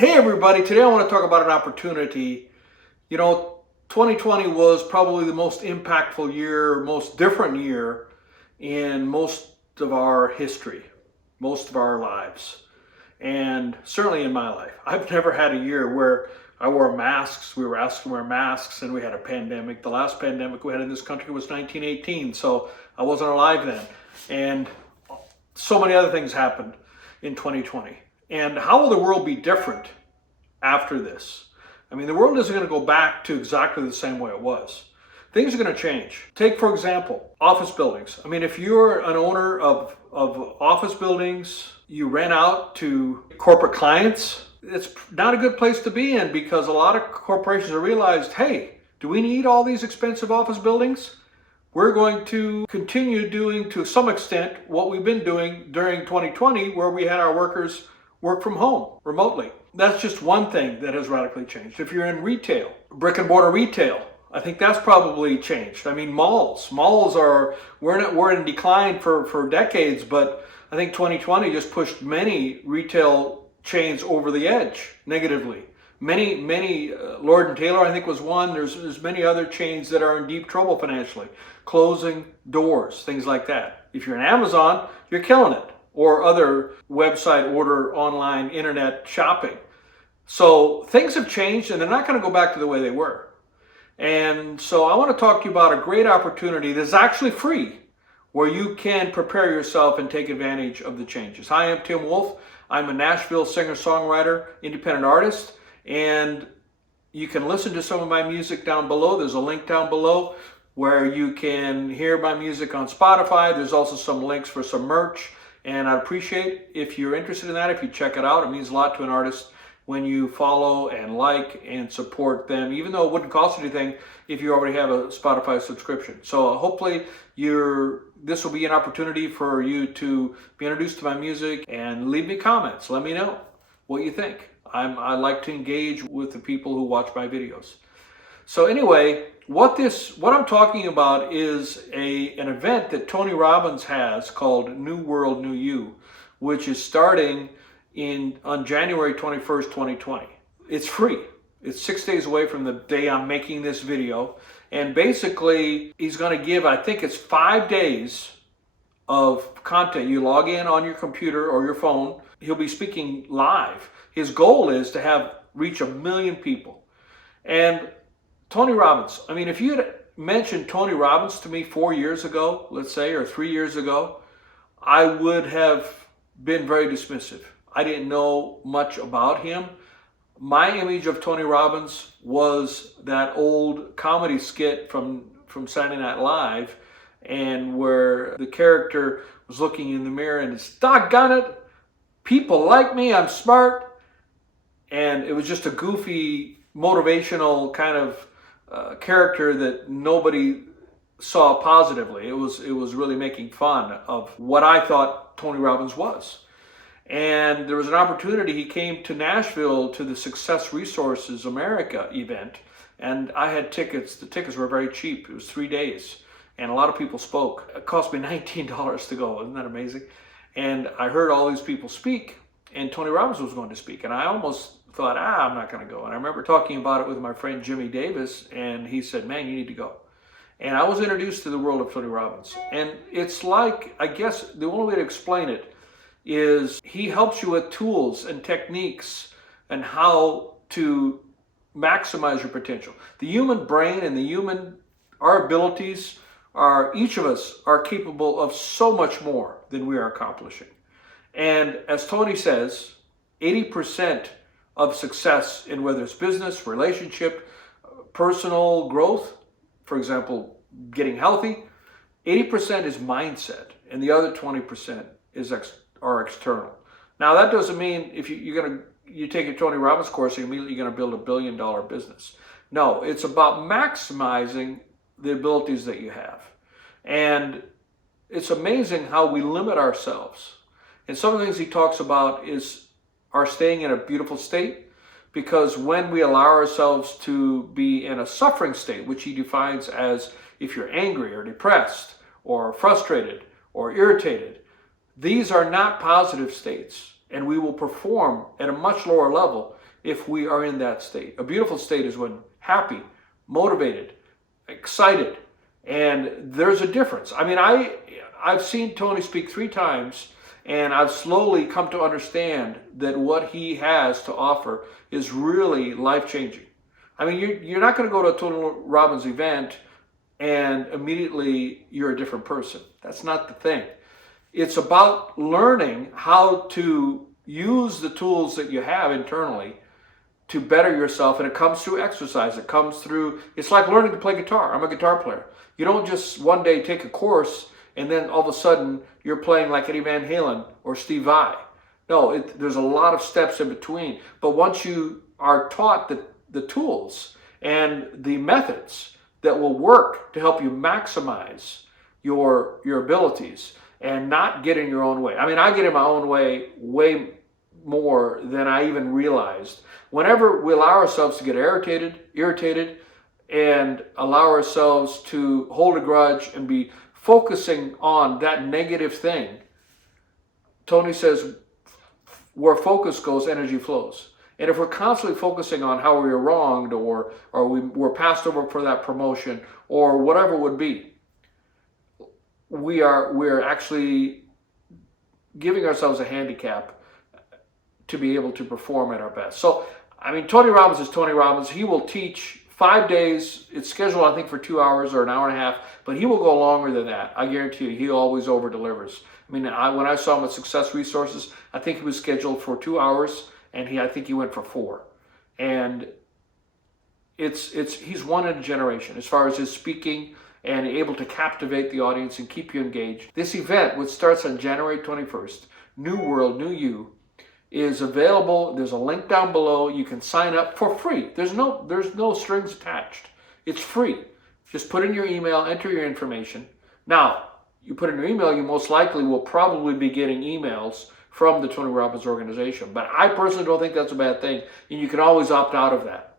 Hey everybody, today I want to talk about an opportunity. 2020 was probably the most impactful year, most different year in most of our history, most of our lives, and certainly in my life. I've never had a year where I wore masks, we were asked to wear masks, and we had a pandemic. The last pandemic we had in this country was 1918, so I wasn't alive then. And so many other things happened in 2020. And how will the world be different after this? I mean, the world isn't going to go back to exactly the same way it was. Things are going to change. Take, for example, office buildings. I mean, if you're an owner of office buildings, you rent out to corporate clients, it's not a good place to be in, because a lot of corporations have realized, hey, do we need all these expensive office buildings? We're going to continue doing, to some extent, what we've been doing during 2020, where we had our workers work from home remotely. That's just one thing that has radically changed. If you're in retail, brick and mortar retail, I think that's probably changed. I mean, malls are, we're in decline for decades, but I think 2020 just pushed many retail chains over the edge negatively. Many, Lord and Taylor, I think, was one. There's many other chains that are in deep trouble financially, closing doors, things like that. If you're in Amazon, you're killing it, or other website order, online, internet shopping. So things have changed, and they're not going to go back to the way they were. And so I want to talk to you about a great opportunity that's actually free, where you can prepare yourself and take advantage of the changes. Hi, I'm Tim Wolf. I'm a Nashville singer-songwriter, independent artist, and you can listen to some of my music down below. There's a link down below where you can hear my music on Spotify. There's also some links for some merch, and I'd appreciate if you're interested in that, if you check it out. It means a lot to an artist when you follow and like and support them, even though it wouldn't cost anything if you already have a Spotify subscription. So hopefully this will be an opportunity for you to be introduced to my music and leave me comments. Let me know what you think. I like to engage with the people who watch my videos. So anyway, what I'm talking about is an event that Tony Robbins has called New World, New You, which is starting on January 21st, 2020. It's free. It's 6 days away from the day I'm making this video. And basically, he's going to give, I think it's 5 days of content. You log in on your computer or your phone. He'll be speaking live. His goal is to reach 1 million people. And Tony Robbins, I mean, if you had mentioned Tony Robbins to me 4 years ago, let's say, or 3 years ago, I would have been very dismissive. I didn't know much about him. My image of Tony Robbins was that old comedy skit from Saturday Night Live, and where the character was looking in the mirror and it's, doggone it, people like me, I'm smart. And it was just a goofy, motivational kind of character that nobody saw positively. It was really making fun of what I thought Tony Robbins was. And there was an opportunity. He came to Nashville to the Success Resources America event, and I had tickets. The tickets were very cheap. It was 3 days, and a lot of people spoke. It cost me $19 to go. Isn't that amazing? And I heard all these people speak, and Tony Robbins was going to speak, and I almost thought, I'm not going to go. And I remember talking about it with my friend Jimmy Davis, and he said, man, you need to go. And I was introduced to the world of Tony Robbins. And it's like, I guess the only way to explain it is he helps you with tools and techniques and how to maximize your potential. The human brain and our abilities each of us are capable of so much more than we are accomplishing. And as Tony says, 80% of success in whether it's business, relationship, personal growth, for example, getting healthy, 80% is mindset, and the other 20% are external. Now that doesn't mean if you take a Tony Robbins course, you're immediately going to build $1 billion business. No, it's about maximizing the abilities that you have. And it's amazing how we limit ourselves. And some of the things he talks about are staying in a beautiful state, because when we allow ourselves to be in a suffering state, which he defines as if you're angry or depressed or frustrated or irritated, these are not positive states, and we will perform at a much lower level if we are in that state. A beautiful state is when happy, motivated, excited, and there's a difference. I mean, I've seen Tony speak 3 times, and I've slowly come to understand that what he has to offer is really life-changing. I mean, you're not going to go to a Tony Robbins event and immediately you're a different person. That's not the thing. It's about learning how to use the tools that you have internally to better yourself, and it comes through exercise. It comes through, it's like learning to play guitar. I'm a guitar player. You don't just one day take a course and then all of a sudden you're playing like Eddie Van Halen or Steve Vai. No, there's a lot of steps in between. But once you are taught the tools and the methods that will work to help you maximize your abilities and not get in your own way. I mean, I get in my own way more than I even realized. Whenever we allow ourselves to get irritated, and allow ourselves to hold a grudge and be focusing on that negative thing, Tony says, where focus goes, energy flows. And if we're constantly focusing on how we were wronged, or we were passed over for that promotion, or whatever it would be, we're actually giving ourselves a handicap to be able to perform at our best. So, I mean, Tony Robbins is Tony Robbins. He will teach 5 days. It's scheduled, I think, for 2 hours or an hour and a half, but he will go longer than that. I guarantee you, he always over-delivers. I mean, when I saw him at Success Resources, I think he was scheduled for 2 hours, and I think he went for 4. And he's one in a generation as far as his speaking and able to captivate the audience and keep you engaged. This event, which starts on January 21st, New World, New You, is available. There's a link down below. You can sign up for free. There's no strings attached. It's free. Just put in your email, enter your information. Now, you put in your email, you most likely will probably be getting emails from the Tony Robbins organization. But I personally don't think that's a bad thing, and you can always opt out of that.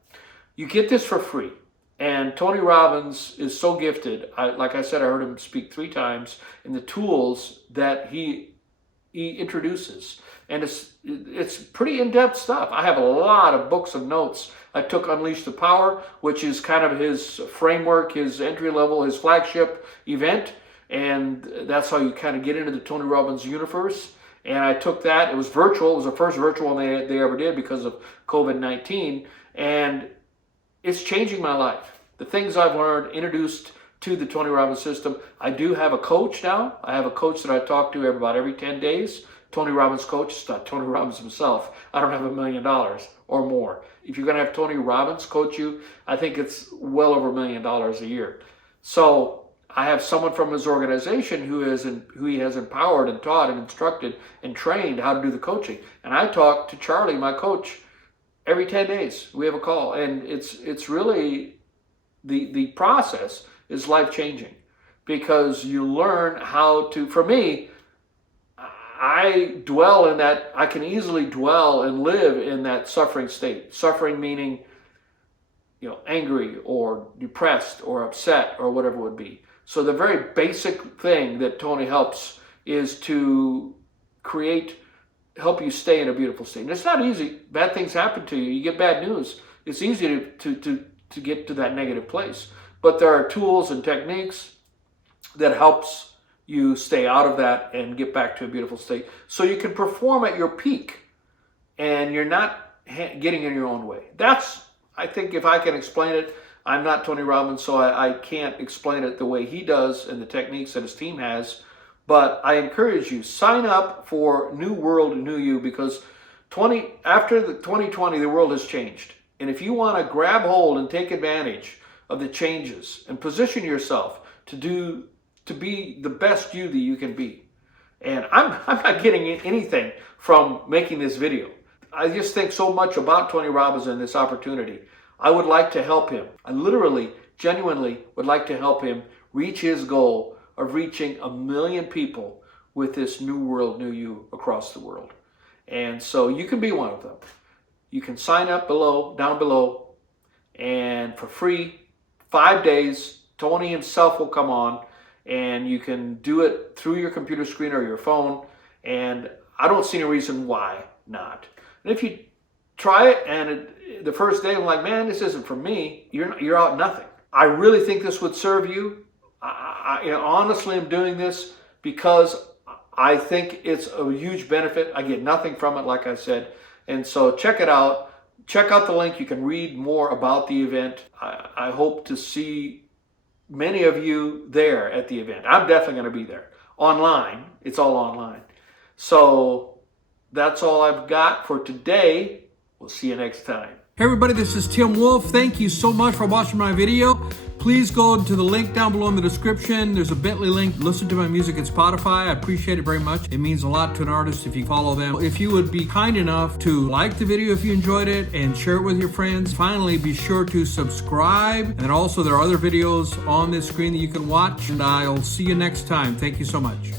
You get this for free. And Tony Robbins is so gifted. Like I said, I heard him speak 3 times, in the tools that he introduces. And it's pretty in-depth stuff. I have a lot of books and notes. I took Unleash the Power, which is kind of his framework, his entry level, his flagship event. And that's how you kind of get into the Tony Robbins universe. And I took that. It was virtual. It was the first virtual one they ever did because of COVID-19. And it's changing my life. The things I've learned, introduced to the Tony Robbins system. I do have a coach now. I have a coach that I talk to about every 10 days. Tony Robbins coach. It's not Tony Robbins himself. I don't have $1 million or more. If you're going to have Tony Robbins coach you, I think it's well over $1 million a year. So I have someone from his organization who he has empowered and taught and instructed and trained how to do the coaching. And I talk to Charlie, my coach, every 10 days. We have a call, and it's really the process is life-changing, because you learn how to, for me, I dwell in that, I can easily dwell and live in that suffering state. Suffering meaning, angry or depressed or upset or whatever it would be. So the very basic thing that Tony helps is to help you stay in a beautiful state. And it's not easy. Bad things happen to you. You get bad news. It's easy to get to that negative place. But there are tools and techniques that helps you stay out of that and get back to a beautiful state, so you can perform at your peak and you're not getting in your own way. That's, I think, if I can explain it. I'm not Tony Robbins, so I can't explain it the way he does and the techniques that his team has. But I encourage you, sign up for New World, New You, because after the 2020, the world has changed. And if you want to grab hold and take advantage of the changes and position yourself to be the best you that you can be. And I'm not getting anything from making this video. I just think so much about Tony Robbins and this opportunity. I would like to help him. I literally, genuinely would like to help him reach his goal of reaching 1 million people with this New World, New You across the world. And so you can be one of them. You can sign up down below, and for free, 5 days, Tony himself will come on, and you can do it through your computer screen or your phone, and I don't see any reason why not. And if you try it, and the first day I'm like, man, this isn't for me. You're out nothing. I really think this would serve you. I honestly am doing this because I think it's a huge benefit. I get nothing from it, like I said. And so check it out. Check out the link. You can read more about the event. I hope to see many of you there at the event. I'm definitely going to be there. Online. It's all online. So that's all I've got for today. We'll see you next time. Hey everybody, this is Tim Wolf. Thank you so much for watching my video. Please go to the link down below in the description. There's a bit.ly link. Listen to my music at Spotify. I appreciate it very much. It means a lot to an artist if you follow them. If you would be kind enough to like the video if you enjoyed it and share it with your friends. Finally, be sure to subscribe. And also there are other videos on this screen that you can watch. And I'll see you next time. Thank you so much.